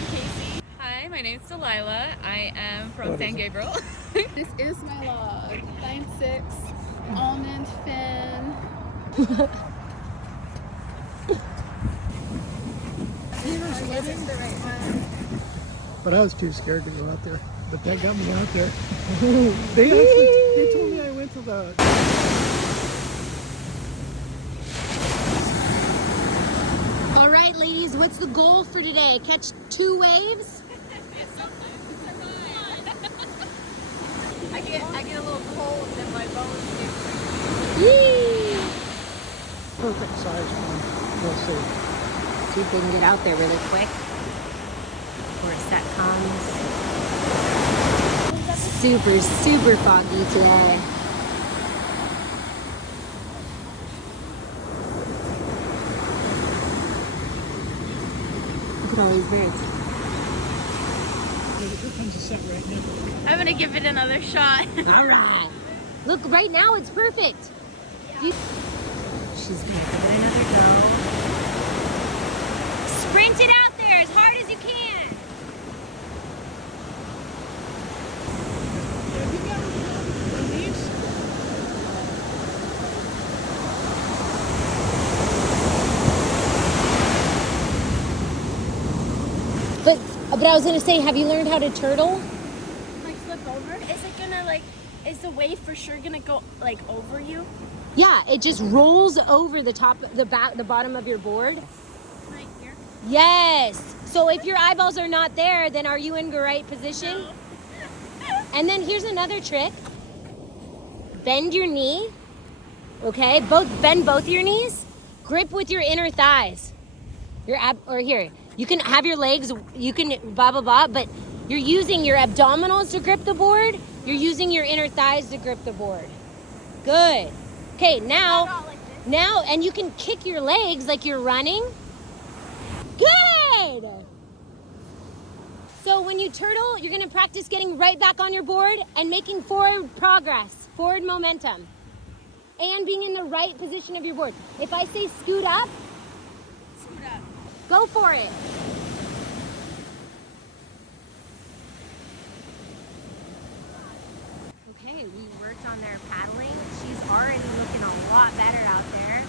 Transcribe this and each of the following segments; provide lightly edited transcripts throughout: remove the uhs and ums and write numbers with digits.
I'm Casey. Hi, my name's Delilah. I am from San Gabriel. This is my log. 9-6, almond fin. This is the right one. But I was too scared to go out there. But that got me out there. They told me I went to the... All right, ladies, what's the goal for today? Catch 2 waves? I get a little cold and my bones get Yee! perfect size one. We'll see. See if they can get out there really quick before a set comes. Super, super foggy today. Look at all these birds. Here comes a set right now. I'm gonna give it another shot. All right. Look, right now it's perfect. Yeah. She's gonna give it another go. Sprint it out there as hard as you can. But I was gonna say, have you learned how to turtle? Like flip over? Is it gonna is the wave for sure gonna go like over you? Yeah, it just rolls over the top, the bottom of your board. Right here? Yes. So if your eyeballs are not there, then are you in the right position? No. And then here's another trick. Bend your knee. Okay, bend both your knees. Grip with your inner thighs. Here. You can have your legs, you can blah, blah, blah, but you're using your abdominals to grip the board. You're using your inner thighs to grip the board. Good. Okay, now, and you can kick your legs like you're running. Good. So when you turtle, you're gonna practice getting right back on your board and making forward progress, forward momentum, and being in the right position of your board. If I say scoot up, go for it. Okay, we worked on their paddling. She's already looking a lot better out there.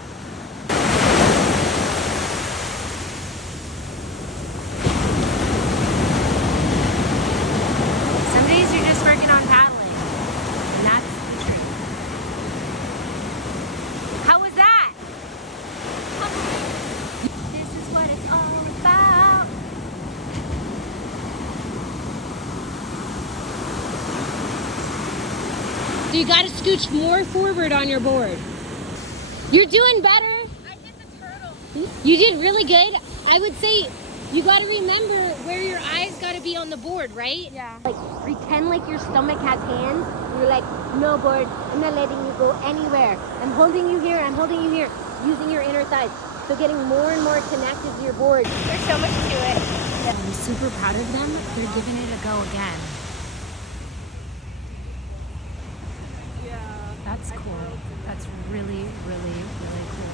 Some days you're just working on paddling, and that's the truth. How was that? This is what it's all about. So you gotta scooch more forward on your board. You're doing better. I did the turtle. You did really good. I would say you gotta remember where your eyes gotta be on the board, right? Yeah. Like pretend like your stomach has hands. You're like, no board, I'm not letting you go anywhere. I'm holding you here, using your inner thighs. So getting more and more connected to your board. There's so much to it. I'm super proud of them. They're giving it a go again. Yeah. That's cool. That's really, really, really cool.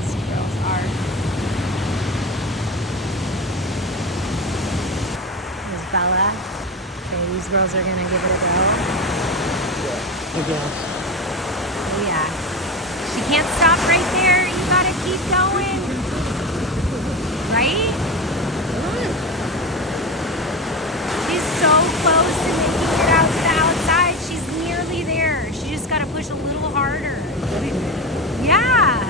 These girls are. There's Bella. Okay, these girls are gonna give it a go. I guess. Yeah. She can't stop right there. You gotta keep going. Right? She's so close to making it out to the outside. She's nearly there. She just gotta push a little harder. Yeah.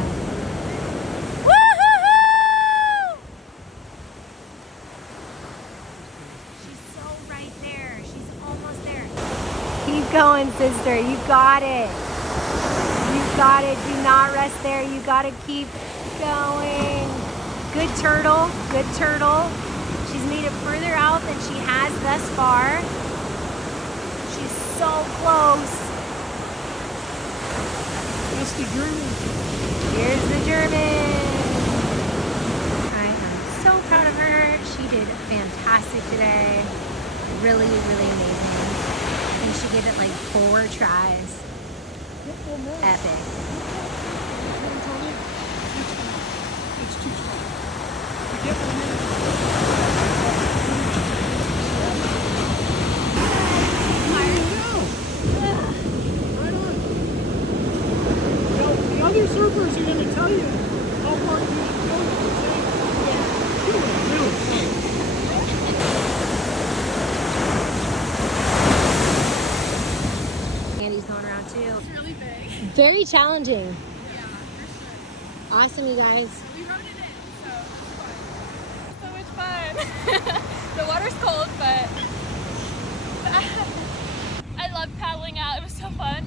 Woo-hoo-hoo! She's so right there. She's almost there. Keep going, sister. You got it. You got it. Do not rest there. You got to keep going. Good turtle. Good turtle. She's made it further out than she has thus far. She's so close. That's the German. Here's the German. I am so proud of her. fantastic today. Really, really amazing. I think she gave it like 4 tries. Epic. It's too small. Get one in. Right on. The other surfers are going to tell you how far you should go. Do it. Andy's going around too. It's really big. Very challenging. Yeah, for sure. Awesome, you guys. We rode it in, so it was fun. So much fun. The water's cold, but I love paddling out. It was so fun.